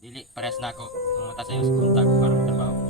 Dili parehas na ako. Ang mata sa iyo sa buntag para trabaho.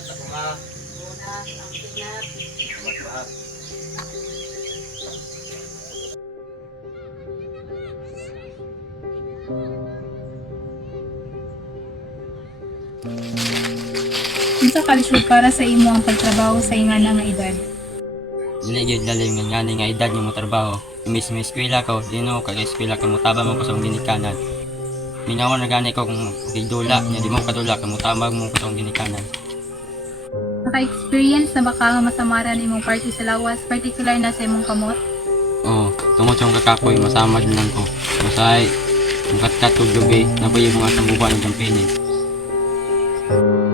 Sa kuma. Una, ang pinat. Unsa ka lisod para sa imo ang pagtrabaho sa ingana nga edad? Dili gyud lalim nga ngani nga edad mo trabaho. Imbis may eskwela ko, dino kag eskwela ka mutaba mo ko sa ginikanan. Mingawan na gani ko kung gidula nya di mo kadula ka mutabag mo ko sa ginikanan. Naka-experience na baka nga masamaran imong party sa lawas, particular na sa imong kamot? Oo, tungod sa kakapoy masamad lang ko. Masay mukat og gabi na ba yung mga sambuban ng kampinin.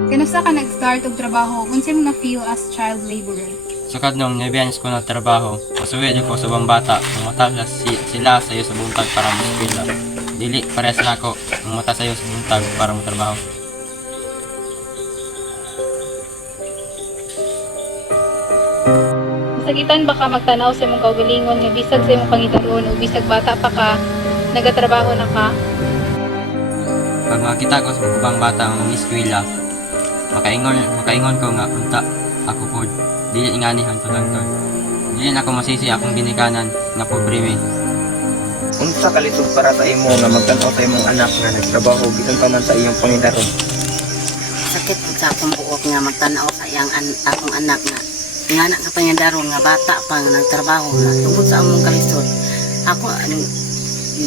Kanusa ka nag-start og trabaho? Unsa mo na-feel as child laborer? Sukad nung nabiyans ko na trabaho, pasuwi ko sa bambata, ang mata sila sa iyo sa buntag para mag-eskwela. Dili parehas na ako, ang mata sa iyo sa buntag para magtrabaho. Masagitan baka magtanaw sa imong kaugalingon nga bisag sa imong pangidaron o bisag bata pa ka, nagatrabaho na ka? Pag makita ko sa ubang bata ang eskwela, makaingon ko nga unta ako pod. Dili ingani hantud lang to. Dili na ako masisi akong ginikanan nga pobre mi. Unsa ka lisod para sa imo nga magtan-aw sa imong anak nga nagtrabaho bisan pa man sa iyong pangidaron? Sakit po sa akong buok nga magtanaw sa iyang akong anak nga. Nga anak nga panyandaron nga bata pa nga nagtrabaho nga. Tungkol sa among kalisod. Ako,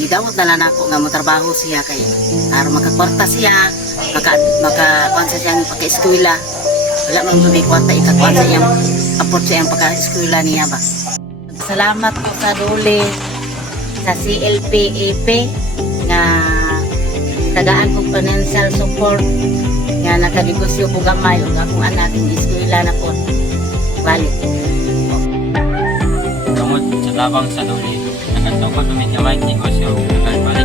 idawat na lang ako nga matrabaho siya kay aron makakwarta siya, makakuan sa siyang pagka-eskwela. Wala man may kwarta ikakuan sa iyang aport sa iyang pagka-eskwela niya ba. Salamat po sa duli sa CLPAP nga tagaan kong financial support nga nakadegosyo ko gamay ug akong anak ng eskwela na po. Balik. Tungod sa tabang sa duli, nakatungkod umin gamay negosyo, nakalbal